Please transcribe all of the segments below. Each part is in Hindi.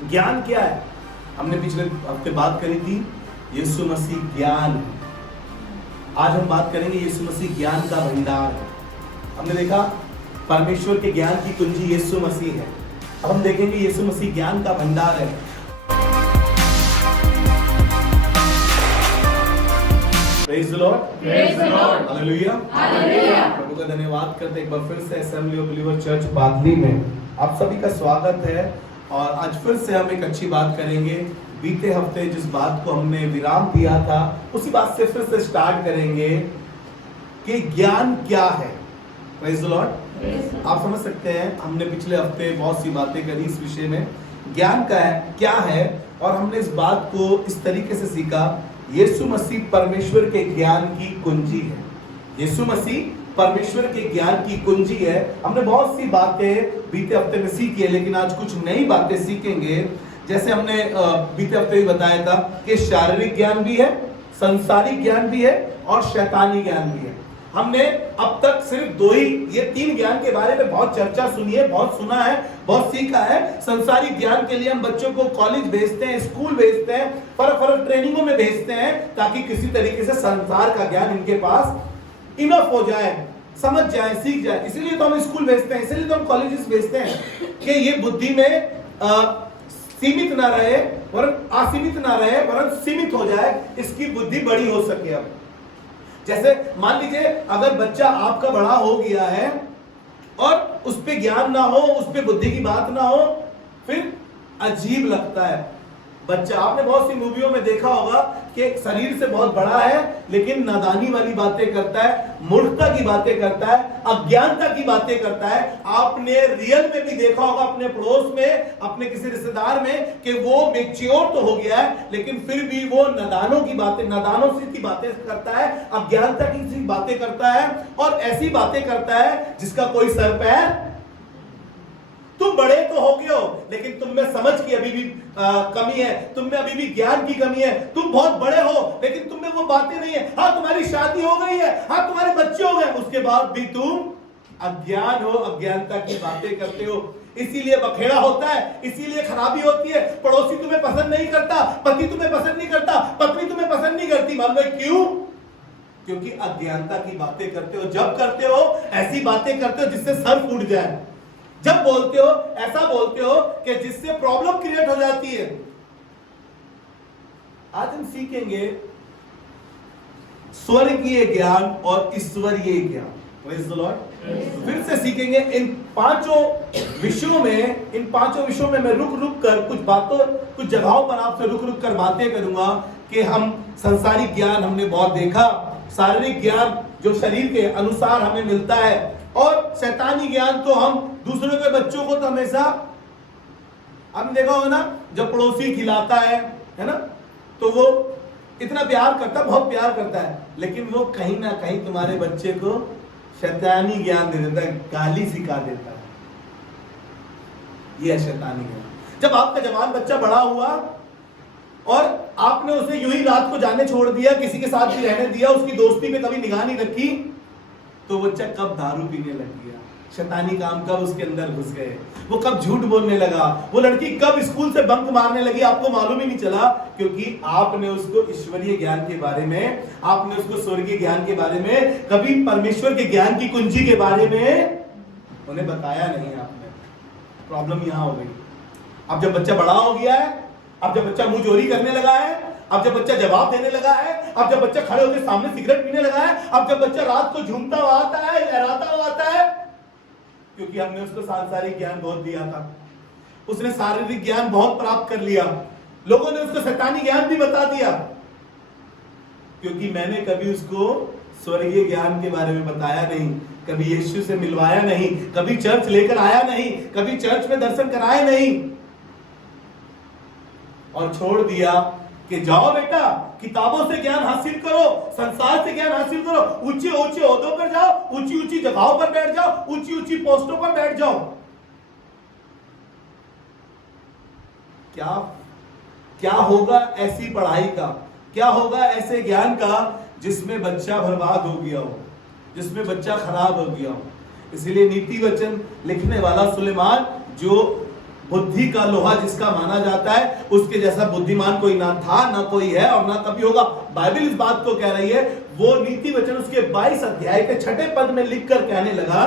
ज्ञान क्या है? हमने पिछले हफ्ते बात करी थी यीशु मसीह ज्ञान। आज हम बात करेंगे यीशु मसीह ज्ञान का भंडार है। हमने देखा परमेश्वर के ज्ञान की कुंजी यीशु मसीह है। अब हम देखेंगे यीशु मसीह ज्ञान का भंडार है। Praise the Lord. Praise the Lord. Hallelujah. Hallelujah. प्रभु का धन्यवाद करते एक बार फिर से असेंबली ऑफ बिलीवर चर्च बादली में आप सभी का स्वागत है। और आज फिर से हम एक अच्छी बात करेंगे। बीते हफ्ते जिस बात को हमने विराम दिया था उसी बात से फिर से स्टार्ट करेंगे कि ज्ञान क्या है। Praise the Lord. आप समझ सकते हैं हमने पिछले हफ्ते बहुत सी बातें करी इस विषय में ज्ञान का है क्या है, और हमने इस बात को इस तरीके से सीखा यीशु मसीह परमेश्वर के ज्ञान की कुंजी है। यीशु मसीह परमेश्वर के ज्ञान की कुंजी है। हमने बहुत सी बातें बीते हफ्ते में सीखी है, लेकिन आज कुछ नई बातें सीखेंगे। जैसे हमने बीते हफ्ते भी बताया था कि शारीरिक ज्ञान भी है, संसारिक ज्ञान भी है और शैतानी ज्ञान भी है। हमने अब तक सिर्फ दो ही ये तीन ज्ञान के बारे में बहुत चर्चा सुनी है, बहुत सुना है, बहुत सीखा है। संसारिक ज्ञान के लिए हम बच्चों को कॉलेज भेजते हैं, स्कूल भेजते हैं, फर्क ट्रेनिंगों में भेजते हैं ताकि किसी तरीके से संसार का ज्ञान इनके पास इनफ हो जाए, समझ जाए, सीख जाए। इसीलिए तो हम स्कूल भेजते हैं, इसीलिए तो हम कॉलेजेस भेजते हैं कि ये बुद्धि में सीमित ना रहे वरन असीमित ना रहे वरन सीमित हो जाए, इसकी बुद्धि बड़ी हो सके। अब जैसे मान लीजिए अगर बच्चा आपका बड़ा हो गया है और उस पे ज्ञान ना हो, उस पे बुद्धि की बात ना हो, फिर अजीब लगता है बच्चा। आपने बहुत सी मूवियों में देखा होगा कि शरीर से बहुत बड़ा है लेकिन नादानी वाली बातें करता है, मूर्खता की बातें करता है, अज्ञानता की बातें करता है। आपने रियल में भी देखा होगा अपने पड़ोस में, अपने किसी रिश्तेदार में कि वो मैच्योर तो हो गया है लेकिन फिर भी वो नादानों की बातें, नादानों की बातें करता है, अज्ञानता की बातें करता है और ऐसी बातें करता है जिसका कोई सर पैर। तुम बड़े तो हो गए हो लेकिन तुम में समझ की अभी भी कमी है, तुम में अभी भी ज्ञान की कमी है। तुम बहुत बड़े हो लेकिन तुम में वो बातें नहीं है। हाँ, तुम्हारी शादी हो गई है, हाँ तुम्हारे बच्चे हो गए, उसके बाद भी तुम अज्ञान हो, अज्ञानता की बातें करते हो। इसीलिए बखेड़ा होता है, इसीलिए खराबी होती है। पड़ोसी तुम्हें पसंद नहीं करता, पति तुम्हें पसंद नहीं करता, पत्नी तुम्हें पसंद नहीं करती। मालूम है क्यों? क्योंकि अज्ञानता की बातें करते हो। जब करते हो ऐसी बातें करते हो जिससे सर फूट जाए, जब बोलते हो ऐसा बोलते हो कि जिससे प्रॉब्लम क्रिएट हो जाती है। आज हम सीखेंगे स्वर्गीय ज्ञान और ईश्वरीय ज्ञान। Praise the Lord. फिर से सीखेंगे इन पांचों विषयों में मैं रुक रुक कर कुछ जगहों पर आपसे रुक रुक कर बातें करूंगा कि हम संसारिक ज्ञान हमने बहुत देखा, शारीरिक ज्ञान जो शरीर के अनुसार हमें मिलता है, और शैतानी ज्ञान तो हम दूसरों के बच्चों को तो हमेशा आपने देखा होगा ना, जब पड़ोसी खिलाता है ना, तो वो इतना प्यार करता है, बहुत प्यार करता है, लेकिन वो कहीं ना कहीं तुम्हारे बच्चे को शैतानी ज्ञान दे देता है, गाली सिखा देता है। ये है शैतानी ज्ञान। जब आपका जवान बच्चा बड़ा हुआ और आपने उसे यूं ही रात को जाने छोड़ दिया, किसी के साथ भी रहने दिया, उसकी दोस्ती पे कभी निगाह नहीं रखी, तो बच्चा कब दारू पीने लग गया, शैतानी काम कब उसके अंदर घुस गए, वो कब झूठ बोलने लगा, वो लड़की कब स्कूल से बंक मारने लगी, आपको मालूम ही नहीं चला। क्योंकि आपने उसको ईश्वरीय ज्ञान के बारे में, आपने उसको स्वर्गीय ज्ञान के बारे में, कभी परमेश्वर के ज्ञान की कुंजी के बारे में उन्हें बताया नहीं आपने। प्रॉब्लम यहां हो गई। अब जब बच्चा बड़ा हो गया है, अब जब बच्चा मुंह चोरी करने लगा है, अब जब बच्चा जवाब देने लगा है, अब जब बच्चा खड़े होकर सामने सिगरेट पीने लगा है, अब जब बच्चा रात को झूमता हुआ आता है, लहराता हुआ आता है, क्योंकि हमने उसको सांसारिक ज्ञान बहुत दिया था, उसने शारीरिक ज्ञान बहुत प्राप्त कर लिया, लोगों ने उसको शैतानी ज्ञान भी बता दिया, क्योंकि मैंने कभी उसको स्वर्गीय ज्ञान के बारे में बताया नहीं, कभी यीशु से मिलवाया नहीं, कभी चर्च लेकर आया नहीं, कभी चर्च में दर्शन कराया नहीं, और छोड़ दिया कि जाओ बेटा किताबों से ज्ञान हासिल करो, संसार से ज्ञान हासिल करो, ऊंचे ऊंचे ओहदों पर जाओ, ऊंची ऊंची जगहों पर बैठ जाओ, ऊंची ऊंची पोस्टों पर बैठ जाओ। क्या होगा ऐसी पढ़ाई का, क्या होगा ऐसे ज्ञान का जिसमें बच्चा बर्बाद हो गया हो, जिसमें बच्चा खराब हो गया हो। इसलिए नीति वचन लिखने वाला सुलेमान जो बुद्धि का लोहा जिसका माना जाता है, उसके जैसा बुद्धिमान कोई ना था, ना कोई है और ना कभी होगा। बाइबल इस बात को कह रही है। वो नीति वचन उसके 22 अध्याय के 6 पद में लिखकर कहने लगा,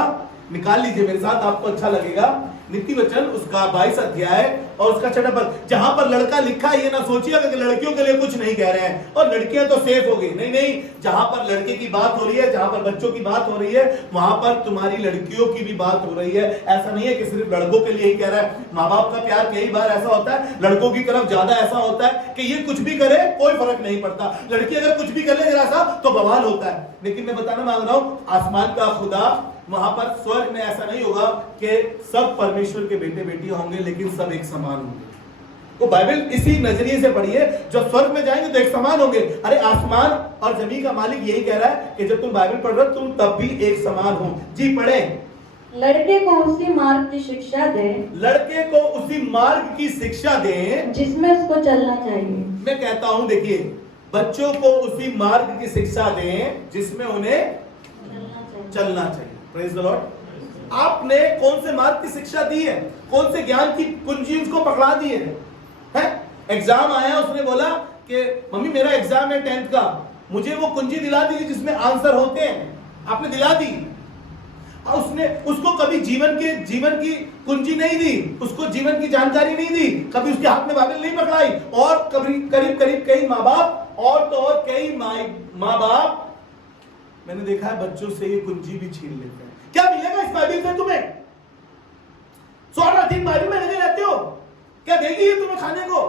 निकाल लीजिए मेरे साथ, आपको अच्छा लगेगा। नीति वचन उसका 22 अध्याय और उसका 6 पद, जहां पर लड़का लिखा है, ये ना सोचिएगा कि लड़कियों के लिए कुछ नहीं कह रहे हैं और लड़कियां तो सेफ हो गई। नहीं नहीं, जहां पर लड़के की बात हो रही है, जहां पर बच्चों की बात हो रही है, वहां पर तुम्हारी लड़कियों की भी बात हो रही है। ऐसा नहीं है कि सिर्फ लड़कों के लिए ही कह रहा है। माँ बाप का प्यार कई बार ऐसा होता है, लड़कों की तरफ ज्यादा ऐसा होता है कि ये कुछ भी करे कोई फर्क नहीं पड़ता, लड़की अगर कुछ भी कर ले जरा सा तो बवाल होता है। लेकिन मैं बताना मांग रहा हूं, आसमान का खुदा, वहां पर स्वर्ग में ऐसा नहीं होगा कि सब परमेश्वर के बेटे बेटियां होंगे, लेकिन सब एक समान होंगे। तो बाइबल इसी नजरिए से पढ़िए, जब स्वर्ग में जाएंगे तो एक समान होंगे। अरे आसमान और जमीन का मालिक यही कह रहा है कि जब तुम बाइबल पढ़ रहे हो तुम तब भी एक समान हो। जी पढ़े। लड़के को उसी मार्ग की शिक्षा दे, लड़के को उसी मार्ग की शिक्षा दें जिसमें उसको चलना चाहिए। मैं कहता हूं, देखिए, बच्चों को उसी मार्ग की शिक्षा दें जिसमें उन्हें चलना चाहिए। Praise the Lord. आपने कौन से मार्ग की शिक्षा दी है? कौन से ज्ञान की कुंजी उसको पकड़ा दी है? एग्जाम आया, उसने बोला कि मम्मी मेरा एग्जाम है 10th का, मुझे वो कुंजी दिला दी जिसमें आंसर होते हैं। आपने दिला दी। उसने उसको कभी जीवन की कुंजी नहीं दी, उसको जीवन की जानकारी नहीं दी, कभी उसके हाथ में बाइबल नहीं पकड़ाई। और करीब कई माँ बाप और तो और कई माँ बाप मैंने देखा है बच्चों से ये कुंजी भी छीन लेते हैं। क्या मिलेगा इस बाइबल से तुम्हें? 100 दिन बाइबल में लगे रहते हो, क्या देगी ये तुम्हें खाने को?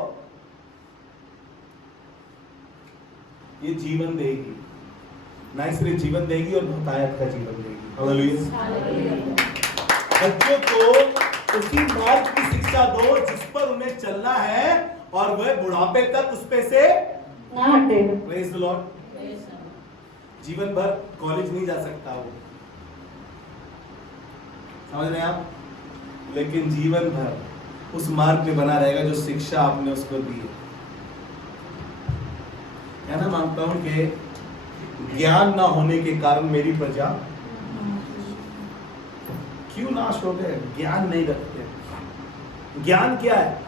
ये जीवन देगी, ना सिर्फ जीवन देगी और बहुतायत का जीवन देगी। हालेलुया। बच्चों को उसी मार्ग की शिक्षा दो जिस पर उन्हें चलना है और वह बुढ़ापे तक उस पे से ना हटे। Praise the Lord. जीवन भर कॉलेज नहीं जा सकता वो, समझ रहे हैं आप? लेकिन जीवन भर उस मार्ग पे बना रहेगा जो शिक्षा आपने उसको दी है ना। मानता हूं कि ज्ञान ना होने के कारण मेरी प्रजा क्यों नाश हो गए? ज्ञान नहीं रखते। ज्ञान क्या है?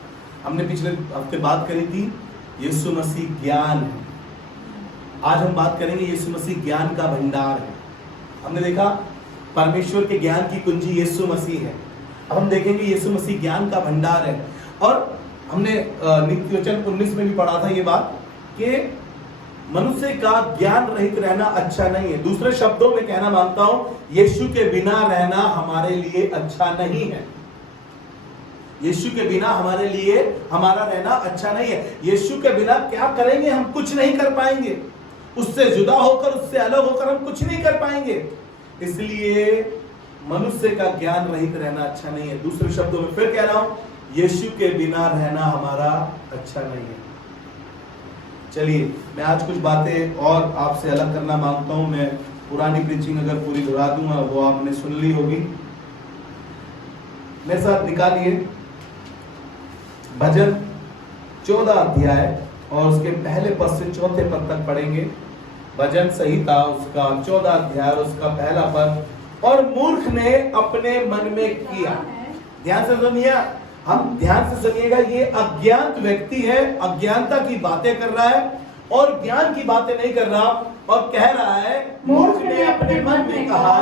हमने पिछले हफ्ते बात करी थी, यीशु मसीह ज्ञान है। आज हम बात करेंगे यीशु मसीह ज्ञान का भंडार है। हमने देखा परमेश्वर के ज्ञान की कुंजी यीशु मसीह है। अब हम देखेंगे यीशु मसीह ज्ञान का भंडार है। और हमने नीति वचन 19 में भी पढ़ा था ये बात कि मनुष्य का ज्ञान रहित रहना अच्छा नहीं है। दूसरे शब्दों में कहना मांगता हूं, यीशु के बिना रहना हमारे लिए अच्छा नहीं है। यीशु के बिना हमारे लिए हमारा रहना अच्छा नहीं है। यीशु के बिना क्या करेंगे? हम कुछ नहीं कर पाएंगे। उससे जुदा होकर, उससे अलग होकर हम कुछ नहीं कर पाएंगे। इसलिए मनुष्य का ज्ञान रहित रहना अच्छा नहीं है। दूसरे शब्दों में फिर कह रहा हूं, यीशु के बिना रहना हमारा अच्छा नहीं है। चलिए, मैं आज कुछ बातें और आपसे अलग करना मांगता हूं। मैं पुरानी प्रीचिंग अगर पूरी दोहरा दूंगा वो आपने सुन ली होगी। मेरे साथ निकालिए भजन 14 अध्याय और उसके पहले पद से 4थे पद तक पढ़ेंगे। भजन संहिता उसका 14 अध्याय और उसका पहला पद। और मूर्ख ने अपने मन में किया। ध्यान से सुनिए, हम ध्यान से सुनिएगा। ये अज्ञात व्यक्ति है, अज्ञानता की बातें कर रहा है और ज्ञान की बातें नहीं कर रहा। और कह रहा है मूर्ख ने अपने मन में कहा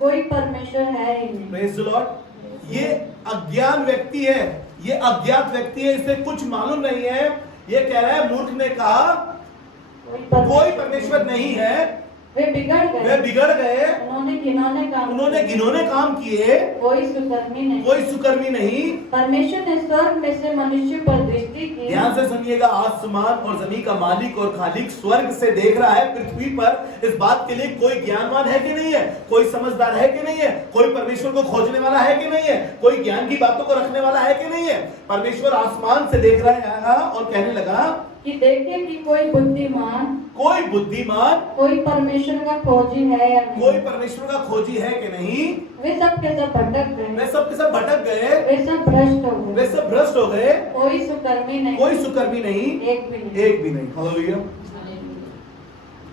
कोई परमेश्वर है ही नहीं। Praise the Lord. ये अज्ञान व्यक्ति है, ये अज्ञात व्यक्ति है, इसे कुछ मालूम नहीं है। ये कह रहा है मूर्ख ने कहा कोई परमेश्वर नहीं है। वे बिगड़ गए। उन्होंने घिनौने काम किए। कोई सुकर्मी नहीं। परमेश्वर ने स्वर्ग में से मनुष्य पर दृष्टि की। ध्यान से सुनिएगा, आसमान और जमीन का मालिक और खालिक स्वर्ग से देख रहा है पृथ्वी पर। इस बात के लिए कोई ज्ञानवान है कि नहीं है? कोई समझदार है कि नहीं है? कोई परमेश्वर को खोजने वाला है कि नहीं है? कोई ज्ञान की बातों को रखने वाला है कि नहीं है? परमेश्वर आसमान से देख रहा है और कहने लगा कि देखे कि कोई बुद्धिमान, कोई परमेश्वर का खोजी है या नहीं। कोई परमेश्वर का खोजी है कि नहीं। वे सब के सब भटक गए। वे सब के सब भटक गए। वे सब भ्रष्ट हो गए। कोई सुकर्मी नहीं। एक भी नहीं। हालेलुया।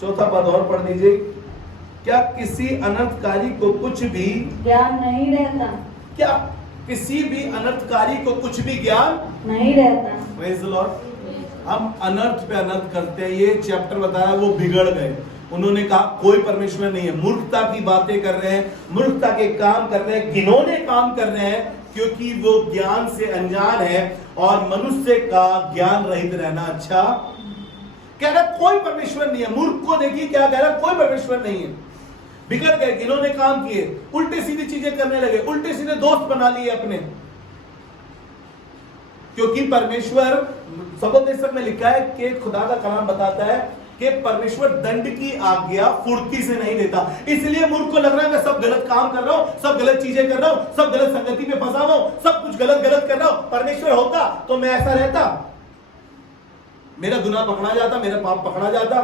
चौथा पद और पढ़ लीजिए। क्या किसी अनर्थकारी को कुछ भी ज्ञान नहीं रहता? क्या किसी भी अनर्थकारी को कुछ भी ज्ञान नहीं रहता। Praise the Lord. हम अनर्थ पे अनर्थ करते हैं। ये चैप्टर बताया वो बिगड़ गए। उन्होंने कहा कोई परमेश्वर नहीं है, मूर्खता की बातें कर रहे हैं, मूर्खता के काम कर रहे हैं, घिनौने काम कर रहे हैं, क्योंकि वो ज्ञान से अनजान है और मनुष्य का ज्ञान रहित रहना अच्छा। कह रहा कोई परमेश्वर नहीं है। मूर्ख को देखिए क्या कह रहा, कोई परमेश्वर नहीं है। बिगड़ गए, इन्होंने काम किए, उल्टे सीधी चीजें करने लगे, उल्टे सीधे दोस्त बना लिए अपने। क्योंकि परमेश्वर सबोदेशक में लिखा है कि खुदा का कलाम बताता है कि परमेश्वर दंड की आज्ञा फुर्ती से नहीं देता। इसलिए मूर्ख को लग रहा है मैं सब गलत काम कर रहा हूं, सब गलत चीजें कर रहा हूं, सब गलत संगति में फंसा हुआ हूं, सब कुछ गलत गलत कर रहा हूं। परमेश्वर होता तो मैं ऐसा रहता, मेरा गुनाह पकड़ा जाता, मेरा पाप पकड़ा जाता।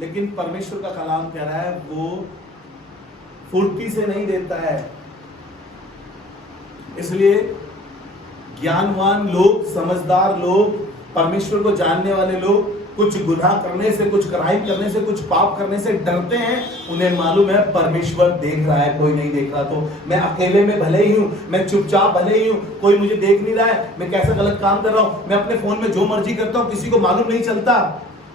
लेकिन परमेश्वर का कलाम कह रहा है वो फुर्ती से नहीं देता है। इसलिए ज्ञानवान लोग, समझदार लोग, परमेश्वर को जानने वाले लोग कुछ गुनाह करने से, कुछ क्राइम करने से, कुछ पाप करने से डरते हैं। उन्हें मालूम है परमेश्वर देख रहा है, कोई नहीं देख रहा। तो मैं अकेले में भले ही हूं, मैं चुपचाप भले ही हूं, कोई मुझे देख नहीं रहा है, मैं कैसा गलत काम कर रहा हूं, मैं अपने फोन में जो मर्जी करता हूं, किसी को मालूम नहीं चलता,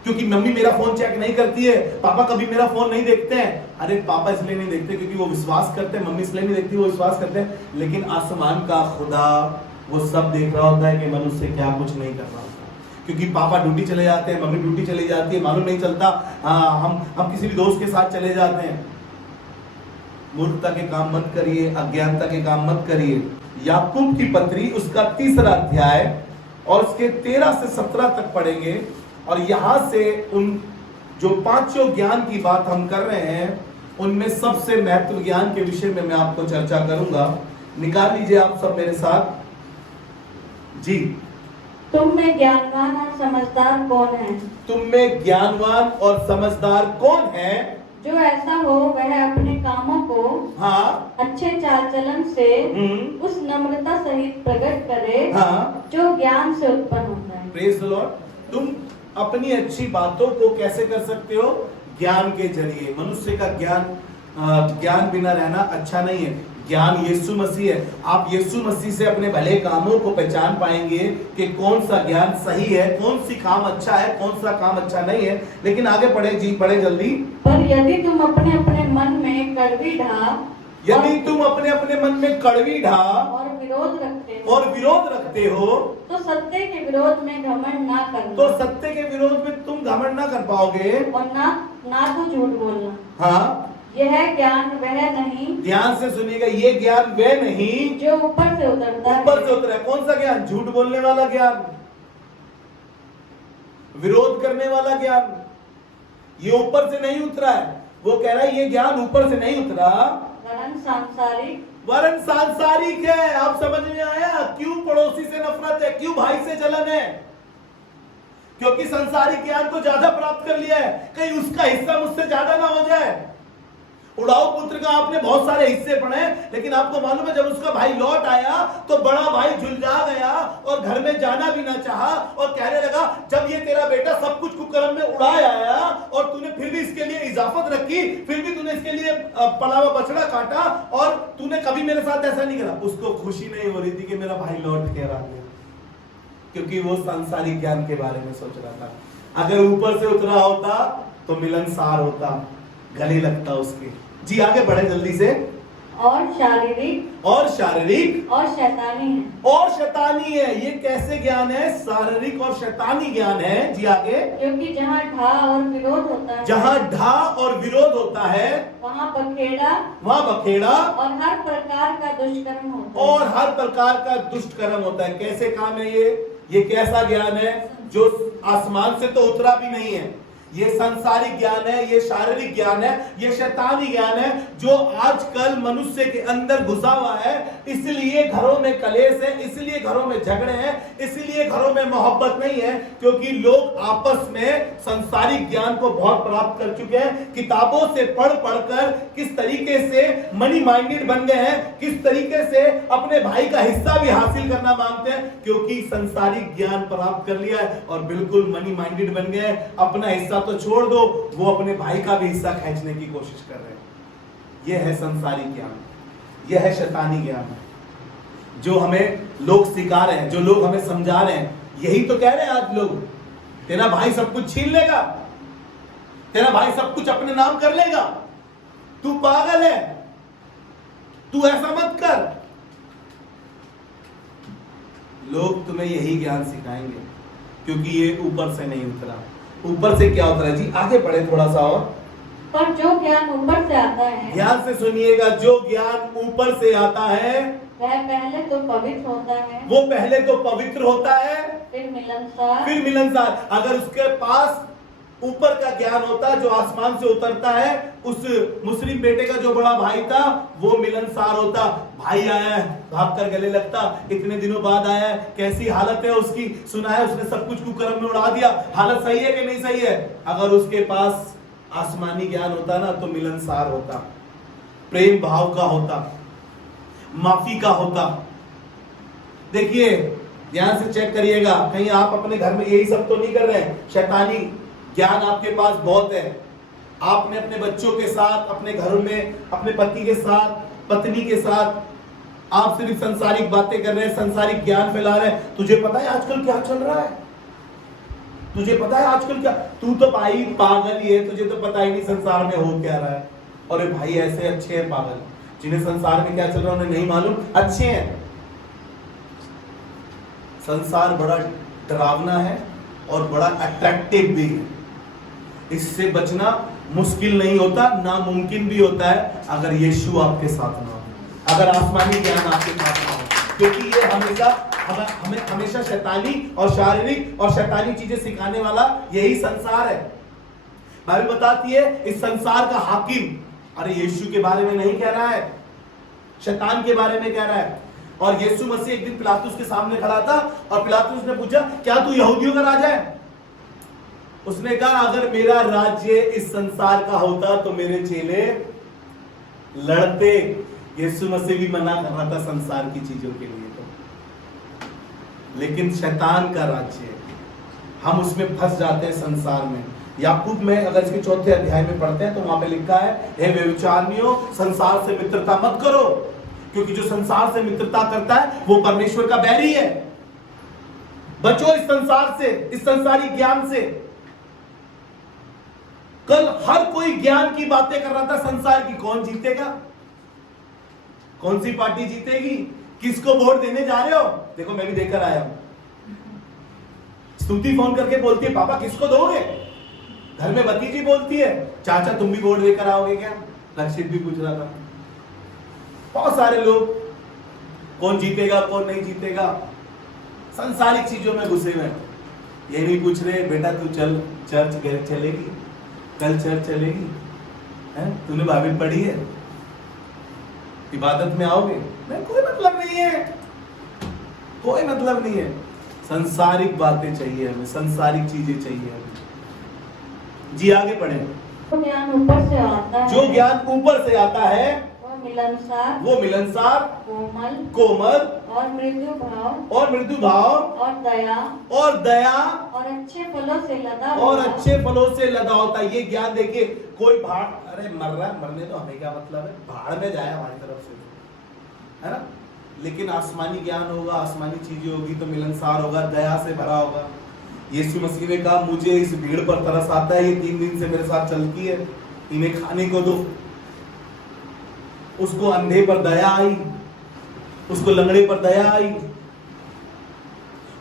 क्योंकि मम्मी मेरा फोन चेक नहीं करती है, पापा कभी मेरा फोन नहीं देखते हैं। अरे पापा इसलिए नहीं देखते क्योंकि वो विश्वास करते हैं, मम्मी इसलिए नहीं देखती, वो विश्वास करते हैं। लेकिन आसमान का खुदा वो सब देख रहा होता है कि मनुष्य क्या कुछ नहीं कर रहा होता। क्योंकि पापा ड्यूटी चले जाते हैं, मम्मी ड्यूटी चली जाती है, मालूम नहीं चलता। हम किसी भी दोस्त के साथ चले जाते हैं। मूर्खता के काम मत करिए, अज्ञानता के काम मत करिए। याकूब की पत्री उसका 3 अध्याय और उसके 13 से 17 तक पढ़ेंगे। और यहां से उन जो 5 ज्ञान की बात हम कर रहे हैं, उनमें सबसे महत्व ज्ञान के विषय में मैं आपको चर्चा करूंगा। निकाल लीजिए आप सब मेरे साथ जी। तुम में ज्ञानवान और समझदार कौन है? तुम में ज्ञानवान और समझदार कौन है? जो ऐसा हो वह अपने कामों को हाँ अच्छे चाल चलन से उस नम्रता सहित प्रकट करे जो ज्ञान से उत्पन्न होता है। Praise the Lord. तुम अपनी अच्छी बातों को कैसे कर सकते हो? ज्ञान के जरिए। मनुष्य का ज्ञान बिना रहना अच्छा नहीं है। ज्ञान यीशु मसीह है। आप यीशु मसीह से अपने भले कामों को पहचान पाएंगे कि कौन सा ज्ञान सही है, कौन सी काम अच्छा है, कौन सा काम अच्छा नहीं है। लेकिन आगे पढ़े जी, पढ़े जल्दी। पर यदि तुम अपने अपने मन में कड़वी ढा यदि तुम अपने अपने मन में कड़वी ढा और विरोध रखते हो तो सत्य के विरोध में घमंड ना करना। तो सत्य के विरोध में तुम घमंड ना कर पाओगे और ना तो झूठ बोलना। हाँ, यह ज्ञान वह नहीं, ध्यान से सुनिएगा, ये ज्ञान वह नहीं जो ऊपर से उतरता है। ऊपर से उतरा है। कौन सा ज्ञान? झूठ बोलने वाला ज्ञान, विरोध करने वाला ज्ञान। ये ऊपर से नहीं उतरा है। वो कह रहा है ये ज्ञान ऊपर से नहीं उतरा, वरन सांसारिक है। आप समझ में आया क्यों पड़ोसी से नफरत है, क्यों भाई से जलन है? क्योंकि सांसारिक ज्ञान को ज्यादा प्राप्त कर लिया है, कहीं उसका हिस्सा मुझसे ज्यादा ना हो जाए। उड़ाऊ पुत्र का आपने बहुत सारे हिस्से पढ़े, लेकिन आपको मालूम है जब उसका भाई लौट आया तो बड़ा भाई झुलझा गया और घर में जाना भी ना चाहा और कहने लगा जब ये तेरा बेटा सब कुछ कुकर्म में उड़ा आया और तूने फिर भी इसके लिए इजाफत रखी, फिर भी तूने इसके लिए पला हुआ बछड़ा काटा और तूने कभी मेरे साथ ऐसा नहीं करा। उसको खुशी नहीं हो रही थी कि मेरा भाई लौट के आ गया, क्योंकि वो सांसारिक ज्ञान के बारे में सोच रहा था। अगर ऊपर से उतरा होता तो मिलनसार होता, गले लगता उसके। जी आगे बढ़े जल्दी से। और शारीरिक और शैतानी है। और शैतानी है। ये कैसे ज्ञान है? शारीरिक और शैतानी ज्ञान है। जी आगे। क्योंकि जहाँ ढा और विरोध होता है, जहाँ ढा और विरोध होता है वहाँ बखेड़ा और हर प्रकार का दुष्कर्म होता है। और हर प्रकार का दुष्कर्म होता है। कैसे काम है ये कैसा ज्ञान है जो आसमान से तो उतरा भी नहीं है? ये सांसारिक ज्ञान है, ये शारीरिक ज्ञान है, ये शैतानी ज्ञान है जो आजकल मनुष्य के अंदर घुसा हुआ है। इसलिए घरों में कलेश है, इसलिए घरों में झगड़े हैं, इसलिए घरों में मोहब्बत नहीं है, क्योंकि लोग आपस में सांसारिक ज्ञान को बहुत प्राप्त कर चुके हैं। किताबों से पढ़ पढ़कर किस तरीके से मनी माइंडेड बन गए हैं, किस तरीके से अपने भाई का हिस्सा भी हासिल करना मांगते हैं, क्योंकि सांसारिक ज्ञान प्राप्त कर लिया है और बिल्कुल मनी माइंडेड बन गए हैं। अपना हिस्सा तो छोड़ दो, वो अपने भाई का भी हिस्सा खींचने की कोशिश कर रहे हैं। यह है संसारिक ज्ञान, यह है शैतानी ज्ञान। जो हमें लोग सिखा रहे हैं, जो लोग हमें समझा रहे हैं, यही तो कह रहे हैं आज लोग। तेरा भाई सब कुछ छीन लेगा, तेरा भाई सब कुछ अपने नाम कर लेगा, तू पागल है, तू ऐसा मत कर। लोग तुम्हें यही ज्ञान सिखाएंगे, क्योंकि ये ऊपर से नहीं उतरा। ऊपर से क्या उतरा जी? आगे बढ़े थोड़ा सा और। पर जो ज्ञान ऊपर से आता है, ध्यान से सुनिएगा, जो ज्ञान ऊपर से आता है वह पहले तो पवित्र होता है, वो पहले तो पवित्र होता है, फिर मिलनसार, फिर मिलनसार। अगर उसके पास ऊपर का ज्ञान होता जो आसमान से उतरता है, उस मुस्लिम बेटे का जो बड़ा भाई था वो मिलनसार होता। भाई आया है, भाग कर गले लगता, इतने दिनों बाद आया है, कैसी हालत है उसकी, सुना है उसने सब कुछ कुकर्म में उड़ा दिया, हालत सही है कि नहीं सही है। अगर उसके पास आसमानी ज्ञान होता ना तो मिलनसार होता, प्रेम भाव का होता, माफी का होता। देखिए ध्यान से चेक करिएगा, कहीं आप अपने घर में यही सब तो नहीं कर रहे हैं। शैतानी ज्ञान आपके पास बहुत है, आपने अपने बच्चों के साथ, अपने घर में, अपने पति के साथ, पत्नी के साथ आप सिर्फ संसारिक बातें कर रहे हैं, संसारिक ज्ञान फैला रहे हैं। तुझे पता है आजकल क्या चल रहा है? तुझे पता है आजकल क्या? तू तो भाई पागल ही है, तुझे तो पता ही नहीं संसार में हो क्या रहा है। और भाई ऐसे अच्छे हैं पागल, जिन्हें संसार में क्या चल रहा है उन्हें नहीं मालूम, अच्छे हैं। संसार बड़ा डरावना है और बड़ा अट्रैक्टिव भी है। इससे बचना मुश्किल नहीं होता, नामुमकिन भी होता है अगर यीशु आपके साथ ना हो, अगर आसमानी ज्ञान आपके साथ ना हो। क्योंकि ये हमें हमेशा शैतानी और शारीरिक और शैतानी चीजें सिखाने वाला यही संसार है। बाइबल बताती है इस संसार का हाकिम, अरे यीशु के बारे में नहीं कह रहा है, शैतान के बारे में कह रहा है। और यीशु मसीह एक दिन पिलातुस के सामने खड़ा था और पिलातुस ने पूछा, क्या तू यहूदियों का राजा है? उसने कहा, अगर मेरा राज्य इस संसार का होता तो मेरे चेले लड़ते। यीशु मसीह भी मना कर रहा था संसार की चीजों के लिए तो, लेकिन शैतान का राज्य है, हम उसमें फंस जाते हैं संसार में। याकूब में अगर इसके 4थे अध्याय में पढ़ते हैं तो वहां पे लिखा है, हे व्यभिचारियों, संसार से मित्रता मत करो, क्योंकि जो संसार से मित्रता करता है वो परमेश्वर का बैरी है। बचो इस संसार से, इस संसारी ज्ञान से। कल हर कोई ज्ञान की बातें कर रहा था संसार की, कौन जीतेगा, कौन सी पार्टी जीतेगी, किसको वोट देने जा रहे हो? देखो मैं भी देकर आया हूं। स्तुति फोन करके बोलती है, पापा किसको दोगे? घर में भतीजी बोलती है, चाचा तुम भी वोट देकर आओगे क्या? लक्षित भी पूछ रहा था। बहुत सारे लोग, कौन जीतेगा कौन नहीं जीतेगा, संसारिक चीजों में घुसे हुए। ये नहीं पूछ रहे, बेटा तू चल चर्च चलेगी, कल चर्च चलेगी, तूने बाइबल पढ़ी है, इबादत में आओगे? नहीं, कोई मतलब नहीं है, कोई मतलब नहीं है। संसारिक बातें चाहिए हमें, संसारिक चीजें चाहिए हमें। जी आगे पढ़े। जो ज्ञान ऊपर से आता है, जो ज्ञान ऊपर से आता है वो मिलनसार, कोमल, कोमल और मृदु भाव, और दया, और अच्छे फलों से लदा होता है। ये ज्ञान देखिए, कोई भाड़, अरे मर रहा है, मरने तो हमें क्या मतलब है, भाड़ में जाए हमारी तरफ से, है ना। लेकिन आसमानी ज्ञान होगा, आसमानी चीजें होगी तो मिलनसार होगा, दया से भरा होगा। यीशु मसीह ने कहा, मुझे इस भीड़ पर तरस आता है, ये 3 दिन से मेरे साथ चलती है, इन्हें खाने को दो। उसको अंधे पर दया आई, उसको लंगड़े पर दया आई,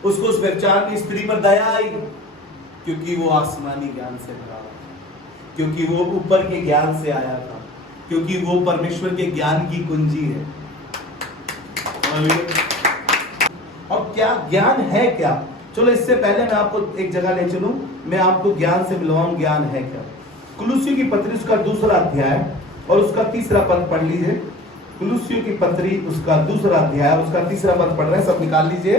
उसको उस व्यभिचारिणी स्त्री पर दया आई, क्योंकि वो आसमानी ज्ञान से भरा था, क्योंकि वो ऊपर के ज्ञान से आया था, क्योंकि वो परमेश्वर के ज्ञान की कुंजी है। और क्या ज्ञान है क्या? चलो इससे पहले मैं आपको एक जगह ले चलूं, मैं आपको ज्ञान से मिलवाऊं ज्ञान है क्या। कुलुस्सियों की पत्री उसका 2रा अध्याय और उसका 3रा पद पढ़ लीजिए। कुलुस्सियों की पत्री उसका 2रा अध्याय उसका 3रा पद पढ़ रहे हैं, सब निकाल लीजिए।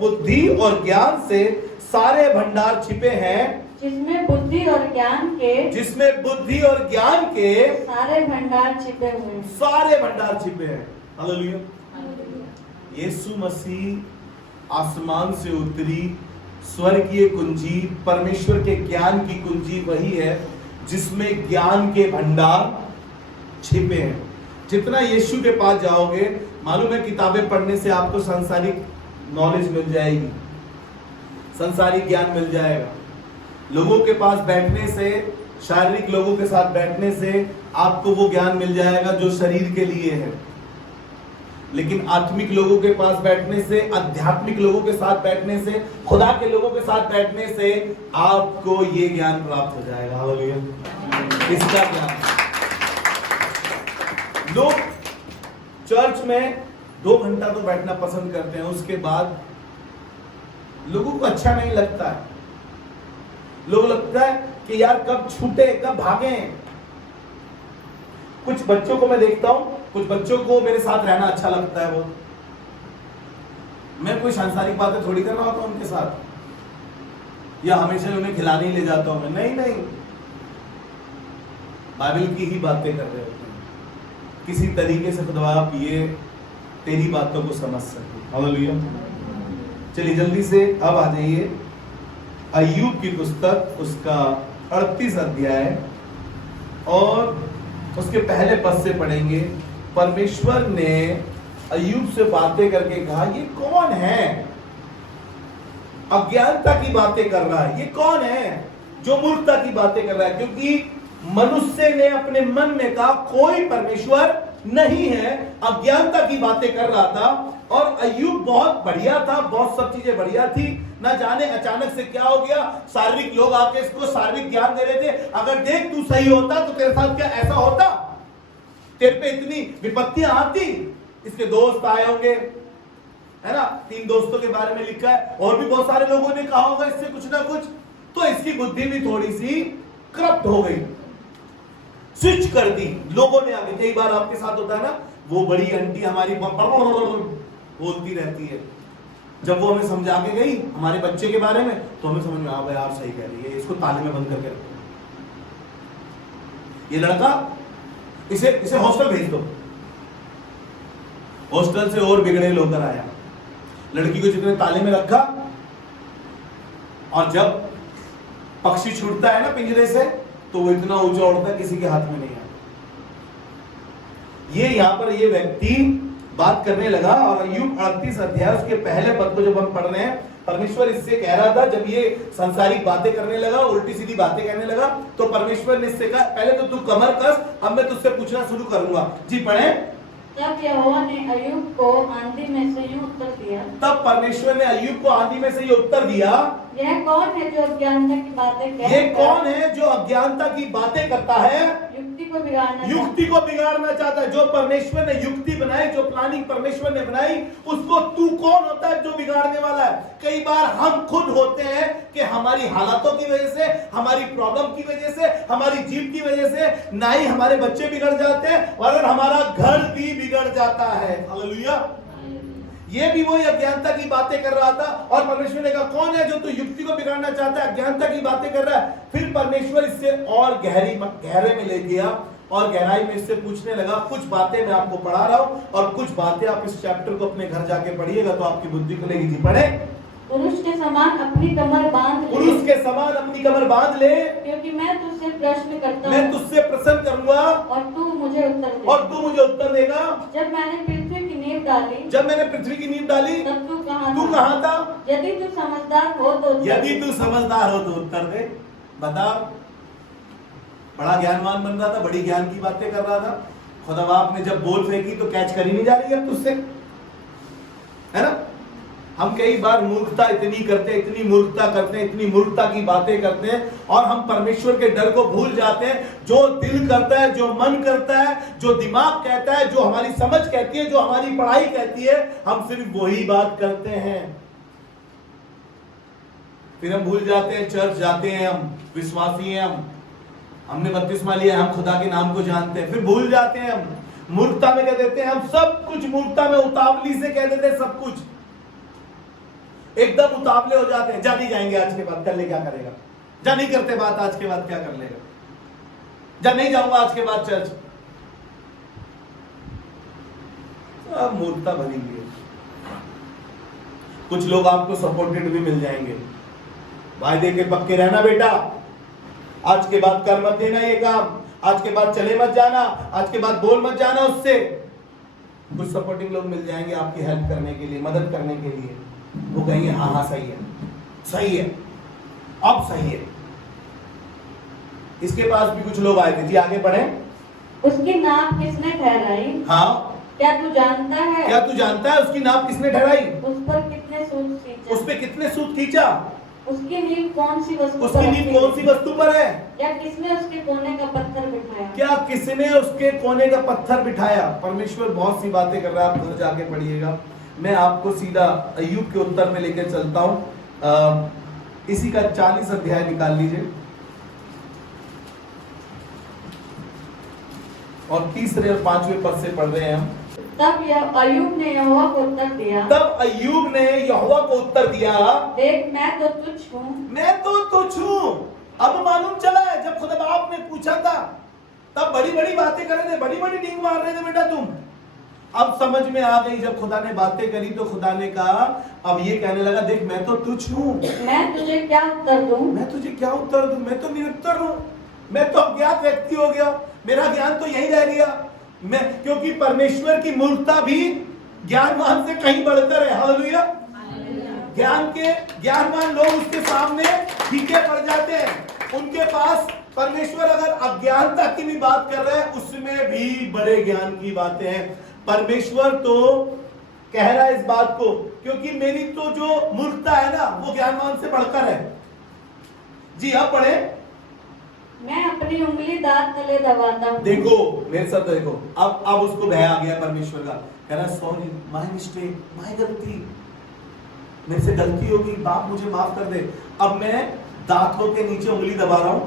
बुद्धि और ज्ञान से सारे भंडार छिपे हैं, जिसमें बुद्धि और ज्ञान के सारे भंडार छिपे हैं। हालेलुया। यीशु मसीह आसमान से उतरी स्वर्गीय कुंजी, परमेश्वर के ज्ञान की कुंजी वही है जिसमें ज्ञान के भंडार छिपे हैं। जितना यीशु के पास जाओगे मालूम है किताबें पढ़ने से आपको सांसारिक नॉलेज मिल जाएगी, सांसारिक ज्ञान मिल जाएगा। लोगों के पास बैठने से, शारीरिक लोगों के साथ बैठने से आपको वो ज्ञान मिल जाएगा जो शरीर के लिए है, लेकिन आत्मिक लोगों के पास बैठने से, आध्यात्मिक लोगों के साथ बैठने से, खुदा के लोगों के साथ बैठने से आपको ये ज्ञान प्राप्त हो जाएगा। हालेलुया। इसका ज्ञान लोग चर्च में 2 घंटा तो बैठना पसंद करते हैं, उसके बाद लोगों को अच्छा नहीं लगता है। लोगों लगता है कि यार कब छूटे, कब भागे। कुछ बच्चों को मैं देखता हूं, कुछ बच्चों को मेरे साथ रहना अच्छा लगता है। वो मैं कोई सांसारिक बातें थोड़ी कर रहा होता हूं उनके साथ, या हमेशा उन्हें खिलाने ही ले जाता हूं मैं, नहीं, बाइबल की ही बातें कर रहे होते हैं, किसी तरीके से खुदा आप ये तेरी बातों को समझ सके। हालेलुया। चलिए जल्दी से अब आ जाइए अय्यूब की पुस्तक, उसका 38 अध्याय और उसके पहले पद से पढ़ेंगे। परमेश्वर ने अय्यूब से बातें करके कहा, ये कौन है अज्ञानता की बातें कर रहा है, ये कौन है जो मूर्खता की बातें कर रहा है। क्योंकि मनुष्य ने अपने मन में कहा कोई परमेश्वर नहीं है, अज्ञानता की बातें कर रहा था। और अय्यूब बहुत बढ़िया था, बहुत सब चीजें बढ़िया थी, ना जाने अचानक से क्या हो गया। शारीरिक लोग आके इसको शारीरिक ज्ञान दे रहे थे, अगर देख तू सही होता तो तेरे साथ क्या ऐसा होता, तेरे पे इतनी विपत्तियां आती। इसके दोस्त आए होंगे, है ना, 3 दोस्तों के बारे में लिखा है, और भी बहुत सारे लोगों ने कहा होगा इससे कुछ ना कुछ, तो इसकी बुद्धि भी थोड़ी सी करप्ट हो गई, स्विच कर दी लोगों ने आगे। कई बार आपके साथ होता है ना, वो बड़ी आंटी हमारी बोलती रहती है, जब वो हमें समझा के गई हमारे बच्चे के बारे में, तो हमें समझ में आ गया यार सही कह रही है, इसको ताले में बंद करके रखो, ये लड़का इसे हॉस्टल भेज दो। हॉस्टल से और बिगड़े लोकर आया, लड़की को जितने ताले में रखा, और जब पक्षी छूटता है ना पिंजरे से, तो वो इतना ऊंचा उड़ता है किसी के हाथ में नहीं आता। ये यहां पर ये व्यक्ति बात करने लगा, और अय्यूब 38 अध्याय उसके पहले पद को जब हम पढ़ रहे हैं, परमेश्वर इससे कह रहा था, जब ये सांसारिक बातें करने लगा, उल्टी सीधी बातें करने लगा, तो परमेश्वर ने इससे कहा पहले तो तू कमर कस, अब मैं तुझसे पूछना शुरू करूंगा। जी पढ़े। तब यहोवा ने अय्यूब को आंधी में से यूं उत्तर दिया, तब परमेश्वर ने अय्यूब को आंधी में से ये उत्तर दिया, यह कौन है जो अज्ञानता की बातें कहता है? ये कौन है जो अज्ञानता की बातें करता है, युक्ति को बिगाड़ना चाहता है। जो परमेश्वर ने युक्ति बनाई, जो प्लानिंग परमेश्वर ने बनाई, उसको तू कौन होता है जो बिगाड़ने वाला है। कई बार हम खुद होते हैं कि हमारी हालातों की वजह से, हमारी प्रॉब्लम की वजह से, हमारी जीव की वजह से ना ही हमारे बच्चे बिगड़ जाते हैं, वरन हमारा घर भी बिगड़ जाता है। हालेलुया। ये भी वही अज्ञानता की बातें कर रहा था, और परमेश्वर ने कहा कौन है जो तू युक्ति को बिगाड़ना चाहता है, अज्ञानता की बातें कर रहा है। फिर परमेश्वर इससे और गहरे में ले गया, और गहराई में इससे पूछने लगा। कुछ बातें मैं आपको पढ़ा रहा हूं, और कुछ बातें आप इस चैप्टर को अपने घर जाके पढ़िएगा तो आपकी बुद्धि खुलेगी। जी पढ़े। पुरुष के समान अपनी कमर बांध ले, पुरुष के समान अपनी कमर बांध ले, क्योंकि मैं तुझसे प्रश्न करता हूं, मैं तुझसे प्रश्न करूंगा, और तू मुझे उत्तर देगा। जब मैंने पृथ्वी की नींव डाली, तब तू कहाँ था? यदि तू समझदार हो तो उत्तर दे। बता। बड़ा ज्ञानवान बन रहा था, बड़ी ज्ञान की बातें कर रहा था, खुदा बाप ने जब बोल फेंकी तो कैच कर ही नहीं जा रही है तुझसे, है ना। हम कई बार इतनी मूर्खता करते हैं, इतनी मूर्खता की बातें करते हैं, और हम परमेश्वर के डर को भूल जाते हैं। जो दिल करता है, जो मन करता है, जो दिमाग कहता है, जो हमारी समझ कहती है, जो हमारी पढ़ाई कहती है, हम सिर्फ वही बात करते हैं। फिर हम भूल जाते हैं, चर्च जाते हैं, हम विश्वासी हैं, हमने बपतिस्मा लिया, हम खुदा के नाम को जानते हैं, फिर भूल जाते हैं। हम मूर्खता में कह देते हैं, हम सब कुछ मूर्खता में उतावली से कह देते हैं, सब कुछ एकदम उतावले हो जाते हैं। जा नहीं जाएंगे आज के बाद, कल ले क्या करेगा, जा नहीं करते बात आज के बाद क्या कर लेगा, जा नहीं जाऊंगा आज के बाद चर्च। अब मूर्खता भरी हुई है। कुछ लोग आपको सपोर्टेड भी मिल जाएंगे, वायदे के पक्के रहना बेटा, आज के बाद कर मत देना ये काम, आज के बाद चले मत जाना, आज के बाद बोल मत जाना उससे। कुछ सपोर्टिंग लोग मिल जाएंगे आपकी हेल्प करने के लिए, मदद करने के लिए। वो कहेंगे हाँ हाँ सही है, सही है, अब सही है। इसके पास भी कुछ लोग आए थे। जी आगे बढ़े। उसकी नाप किसने ठहराई? हाँ, क्या तू जानता है? क्या तू जानता है उसकी नाप किसने ठहराई? उस पर कितने सूत खींचा? उस पे कितने सूत खींचा? उसकी नींव कौन सी वस्तु उसकी नींव कौन सी वस्तु पर है? क्या किसने उसके कोने का पत्थर बिठाया? क्या किसने उसके कोने का पत्थर बिठाया? परमेश्वर बहुत सी बातें कर रहा है, आप घर जाके पढ़िएगा। मैं आपको सीधा अय्यूब के उत्तर में लेकर चलता हूं। इसी का 40 अध्याय निकाल लीजिए और तीसरे और 5वें पद से पढ़ रहे हैं हम। तब अय्यूब ने यहोवा को उत्तर दिया, तब अय्यूब ने यहोवा को उत्तर दिया, देख मैं तो तुच्छ हूँ, मैं तो तुच्छ हूँ। अब मालूम चला है जब खुदा बाप ने पूछा था तब बड़ी बड़ी बातें कर रहे थे, बड़ी बड़ी डींग मार रहे थे बेटा तुम। अब समझ में आ गई, जब खुदा ने बातें करी तो खुदा ने कहा, अब ये कहने लगा देख मैं तो तुच्छ हूँ, मैं तुझे क्या उत्तर दूं? मैं तुझे क्या उत्तर दूं? मैं तो निरुत्तर हूँ, मैं तो अज्ञात व्यक्ति हो गया, मेरा ज्ञान तो यही रह गया। मैं, क्योंकि परमेश्वर की मूर्खता भी ज्ञानवान से कहीं बढ़कर है। हालेलुया। ज्ञानवान लोग उसके सामने फीके पड़ जाते हैं। उनके पास परमेश्वर अगर अज्ञानता की भी बात कर रहे हैं उसमें भी बड़े ज्ञान की बातें हैं। परमेश्वर तो कह रहा है इस बात को, क्योंकि मेरी तो जो मूर्खता है ना वो ज्ञानवान से बढ़कर है। जी आप पढ़े। मैं अपनी उंगली दांत तले दबाता हूं। देखो मेरे साथ देखो, अब उसको भय आ गया परमेश्वर का। कह रहा सॉरी, माय मिस्टेक, माय गलती, मेरे से गलती होगी, बाप मुझे माफ कर दे। अब मैं दांतों के नीचे उंगली दबा रहा हूं।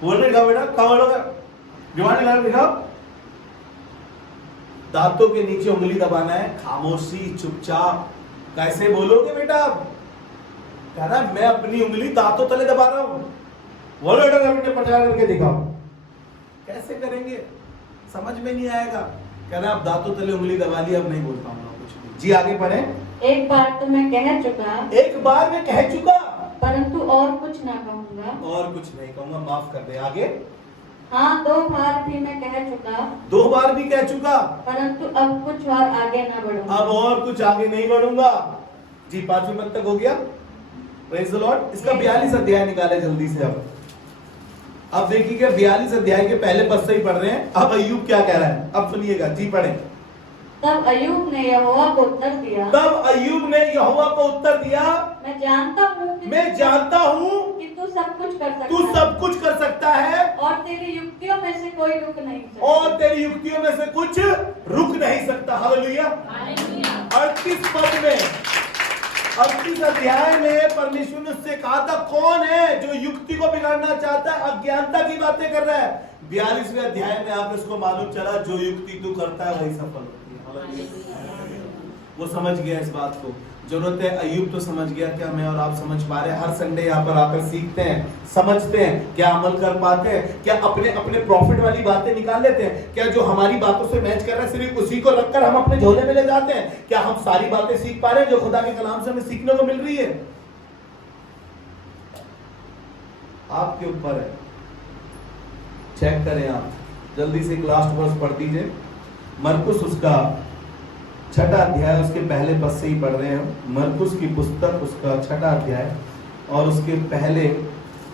बोलने का बेटा कहाँ बोलोगे? जुबान निकाल दिखाओ। दांतों के नीचे उंगली दबाना है, खामोशी, चुपचाप। कैसे बोलोगे बेटा? कह रहा मैं अपनी उंगली दांतों तले दबा रहा हूं। बोलो बेटा पटा करके दिखाओ। कैसे करेंगे? समझ में नहीं आएगा। कह रहा अब दांतों तले उंगली दबा ली, अब नहीं बोल पाऊंगा कुछ भी। जी आगे बढ़े। एक बार तो मैं कह चुका, एक बार मैं कह चुका, परंतु और कुछ ना कहूंगा, और कुछ नहीं कहूंगा, माफ कर दे। आगे। हाँ 2 बार भी मैं कह चुका, 2 बार भी कह चुका, परंतु अब कुछ और आगे ना बढ़ूंगा, अब और कुछ आगे नहीं बढ़ूंगा। जी 5वें पद तक हो गया। Praise the Lord. इसका 42 अध्याय निकाले जल्दी से। अब देखिएगा 42 अध्याय के पहले पद से ही पढ़ रहे हैं। अब अय्यूब क्या कह रहा है, अब सुनिएगा। जी पढ़े। तब अय्यूब ने यहोवा को उत्तर दिया, तब अय्यूब ने यहोवा को उत्तर दिया, मैं जानता हूँ कि तू सब कुछ कर सकता है, तू सब कुछ कर सकता है, और तेरी युक्तियों में से कोई रुक नहीं सकता, और तेरी युक्तियों में से कुछ रुक नहीं सकता। हालेलुया। 38 पद में, 38 अध्याय में परमेश्वर ने उससे कहा था कौन है जो युक्ति को बिगाड़ना चाहता है, अज्ञानता की बातें कर रहा है। 42वें अध्याय में आप इसको मालूम चला जो युक्ति तू करता है वही सफल होती है। वो समझ गया इस बात को। जरूरत है अय्यूब तो समझ गया, क्या मैं और आप समझ पा रहे हैं? हर संडे यहाँ पर आकर सीखते हैं, समझते हैं, क्या अमल कर पाते हैं? क्या अपने अपने प्रॉफिट वाली बातें निकाल लेते हैं? क्या जो हमारी बातों से मैच कर रहा है सिर्फ उसी को रखकर हम अपने झोले में ले जाते हैं? क्या हम सारी बातें सीख पा रहे हैं जो खुदा के कलाम से हमें सीखने को मिल रही है? आपके ऊपर है, चेक करें आप। जल्दी से लास्ट वर्स पढ़ दीजिए। मरकुस उसका 6ठा अध्याय, उसके पहले पद से ही पढ़ रहे हैं। मरकुस की पुस्तक उसका 6ठा अध्याय और उसके पहले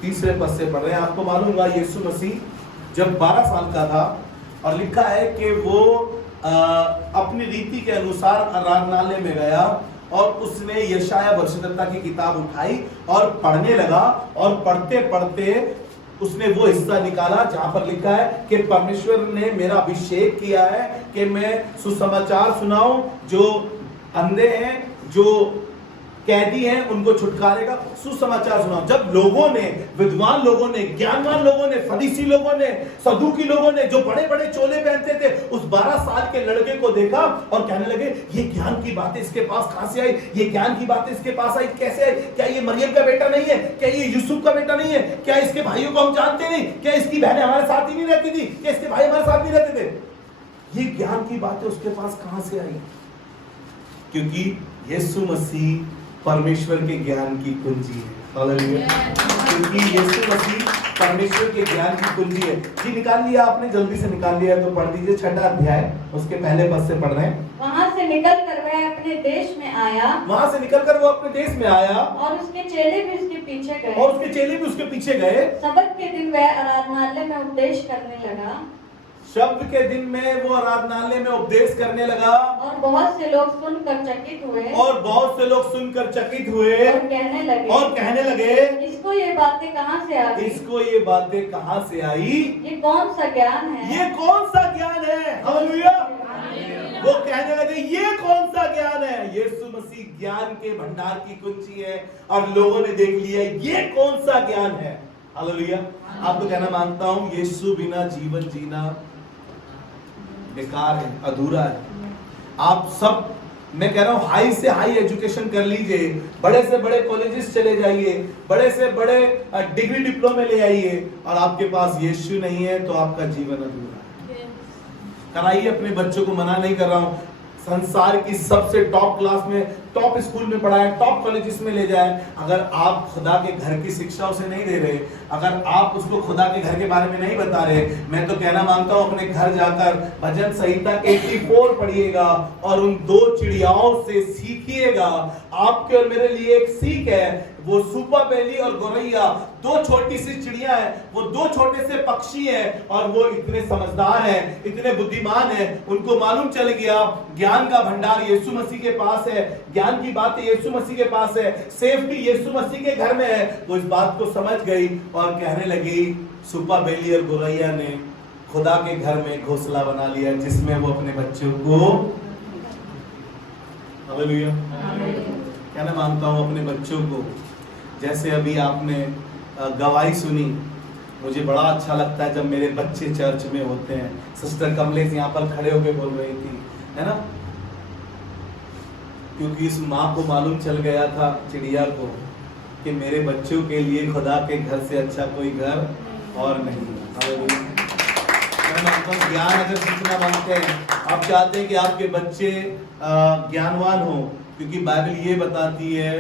3रे पद से पढ़ रहे हैं। आपको मालूम होगा यीशु मसीह जब 12 साल का था, और लिखा है कि वो अपनी रीति के अनुसार आराधनालय में गया और उसने यशाया भविष्यद्वक्ता की किताब उठाई और पढ़ने लगा, और पढ़ते पढ़ते उसने वो हिस्सा निकाला जहां पर लिखा है कि परमेश्वर ने मेरा अभिषेक किया है कि मैं सुसमाचार सुनाऊं, जो अंधे हैं, जो कैदी हैं, उनको छुटकारे का सुसमाचार सुनाऊं। जब लोगों ने, विद्वान लोगों ने, ज्ञानवान लोगों ने, फरीसी लोगों ने, सदूकी लोगों ने, जो बड़े बड़े चोले पहनते थे, उस 12 साल के लड़के को देखा और कहने लगे ये ज्ञान की बातें इसके पास कहां से आई? ये ज्ञान की बातें इसके पास आई कैसे आई? क्या ये मरियम का बेटा नहीं है? क्या ये यूसुफ का बेटा नहीं है? क्या इसके भाइयों को हम जानते नहीं? क्या इसकी बहनें हमारे साथ ही नहीं रहती थी? क्या इसके भाई हमारे साथ नहीं रहते थे? ये ज्ञान की बातें उसके पास कहां से आई? क्योंकि यीशु मसीह परमेश्वर के ज्ञान की कुंजी है। हालेलुया। क्योंकि यीशु मसीह परमेश्वर के ज्ञान की कुंजी है। जी निकाल लिया आपने, जल्दी से निकाल लिया तो पढ़ दीजिए 6वां अध्याय, उसके पहले पद से पढ़ रहे हैं। वहाँ से निकल कर वह अपने देश में आया, वहाँ से निकलकर वो अपने देश में आया और उसके चेले भी उसके पीछे गए, और उसके चेले भी उसके पीछे गए। सबत के दिन वह आराधनालय में उपदेश करने लगा, शब्द के दिन में वो आराधनालय में उपदेश करने लगा, और बहुत से लोग सुनकर चकित हुए, और बहुत से लोग सुनकर चकित हुए और कहने लगे इसको ये बातें कहाँ से आ गई, इसको ये बातें कहाँ से आई, ये कौन सा ज्ञान है, ये कौन सा ज्ञान है। हालेलुया। वो कहने लगे ये कौन सा ज्ञान है। यीशु मसीह ज्ञान के भंडार की कुंजी है और लोगों ने देख लिया ये कौन सा ज्ञान है। हालेलुया। आपको कहना मांगता हूं यीशु बिना जीवन जीना बेकार है, अधूरा है। आप सब, मैं कह रहा हूं हाई से हाई एजुकेशन कर लीजिए, बड़े से बड़े कॉलेजेस चले जाइए, बड़े से बड़े डिग्री डिप्लोमे ले आइए, और आपके पास यीशु नहीं है तो आपका जीवन अधूरा है। कराइए अपने बच्चों को, मना नहीं कर रहा हूं, संसार की सबसे टॉप क्लास में, टॉप स्कूल में पढ़ाए, टॉप कॉलेजेस में ले जाए, अगर आप खुदा के घर की शिक्षा उसे नहीं दे रहे, अगर आप उसको खुदा के घर के बारे में नहीं बता रहे, मैं तो कहना मांगता हूं अपने घर जाकर भजन संहिता 84 पढ़िएगा और उन 2 चिड़ियाओं से सीखिएगा। आपके और मेरे लिए एक सीख है, वो सुपा बेली और गोरैया 2 छोटी सी चिड़िया है, वो 2 छोटे से पक्षी हैं और वो इतने समझदार हैं, इतने बुद्धिमान हैं, उनको मालूम चल गया ज्ञान का भंडार यीशु मसीह के पास है, ज्ञान की बातें यीशु मसीह के पास है, सेफ्टी यीशु मसीह के घर में है। वो इस बात को समझ गई और कहने लगी, सुपा बेली और गोरैया ने खुदा के घर में घोंसला बना लिया जिसमें वो अपने बच्चों को, हालेलुया, कहना मांगता हूं अपने बच्चों को, जैसे अभी आपने गवाही सुनी, मुझे बड़ा अच्छा लगता है जब मेरे बच्चे चर्च में होते हैं। सिस्टर कमलेश यहाँ पर खड़े होकर बोल रही थी, है ना, क्योंकि इस माँ को मालूम चल गया था चिड़िया को कि मेरे बच्चों के लिए खुदा के घर से अच्छा कोई घर और नहीं। ज्ञान अगर सीखना मांगते हैं, आप चाहते हैं कि आपके बच्चे ज्ञानवान हो, क्योंकि बाइबल ये बताती है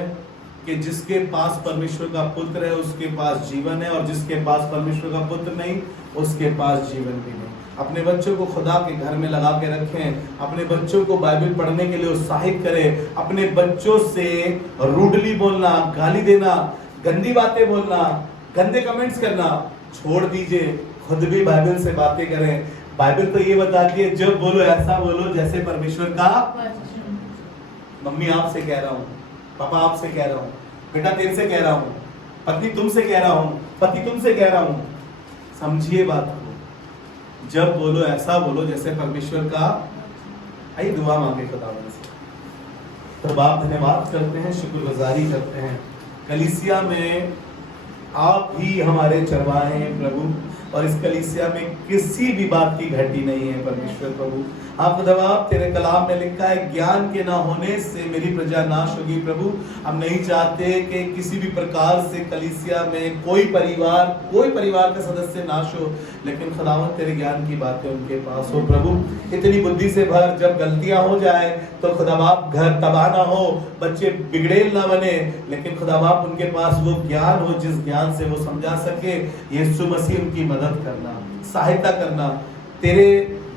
कि जिसके पास परमेश्वर का पुत्र है उसके पास जीवन है, और जिसके पास परमेश्वर का पुत्र नहीं उसके पास जीवन भी नहीं। अपने बच्चों को खुदा के घर में लगा के रखें, अपने बच्चों को बाइबल पढ़ने के लिए उत्साहित करें। अपने बच्चों से रूडली बोलना, गाली देना, गंदी बातें बोलना, गंदे कमेंट्स करना छोड़ दीजिए, खुद भी बाइबल से बातें करें। बाइबल तो ये बताती है जब बोलो ऐसा बोलो जैसे परमेश्वर का। मम्मी आपसे कह रहा हूँ, पापा आपसे कह रहा हूँ, बेटा तेरे से कह रहा हूँ, पत्नी तुमसे कह रहा हूँ, पति तुमसे कह रहा हूँ, समझिए बात को। जब बोलो ऐसा बोलो जैसे परमेश्वर का। आइए दुआ मांगे खुदावंद से। तो बाप धन्यवाद करते हैं, शुक्रगुजारी करते हैं, कलीसिया में आप ही हमारे चरवाहे हैं प्रभु, और इस कलीसिया में किसी भी बात की घटी नहीं है परमेश्वर प्रभु। आप जवाब तेरे कलाम में लिखा है ज्ञान के ना होने से मेरी प्रजा नाश होगी प्रभु। हम नहीं चाहते कि किसी भी प्रकार से कलीसिया में कोई परिवार का सदस्य नाश हो, लेकिन खुदावंद तेरे ज्ञान की बातें उनके पास हो प्रभु। इतनी बुद्धि से भर, जब गलतियां हो जाए तो खुदा बाप घर तबाह ना हो, बच्चे बिगड़ेल ना बने, लेकिन खुदा बाप उनके पास वो ज्ञान हो जिस ज्ञान से वो समझा सके। यीशु मसीह उनकी मदद करना, सहायता करना, तेरे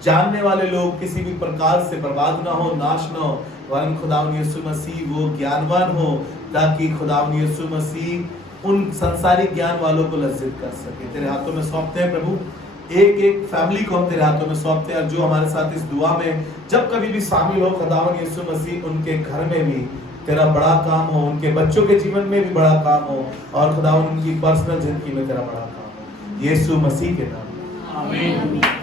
जानने वाले लोग किसी भी प्रकार से बर्बाद ना हो, नाश ना हो, वरन खुदावंद यीशु मसीह वो ज्ञानवान हो, ताकि खुदावंद यीशु मसीह उन संसारिक ज्ञान वालों को लज्जित कर सके। तेरे हाथों में सौंपते हैं प्रभु, एक एक फैमिली को हम तेरे हाथों में सौंपते हैं, और जो हमारे साथ इस दुआ में जब कभी भी शामिल हो, खुदावंद यीशु मसीह उनके घर में भी तेरा बड़ा काम हो, उनके बच्चों के जीवन में भी बड़ा काम हो, और खुदावंद उनकी पर्सनल जिंदगी में तेरा बड़ा काम हो, यीशु मसीह के नाम में आमीन।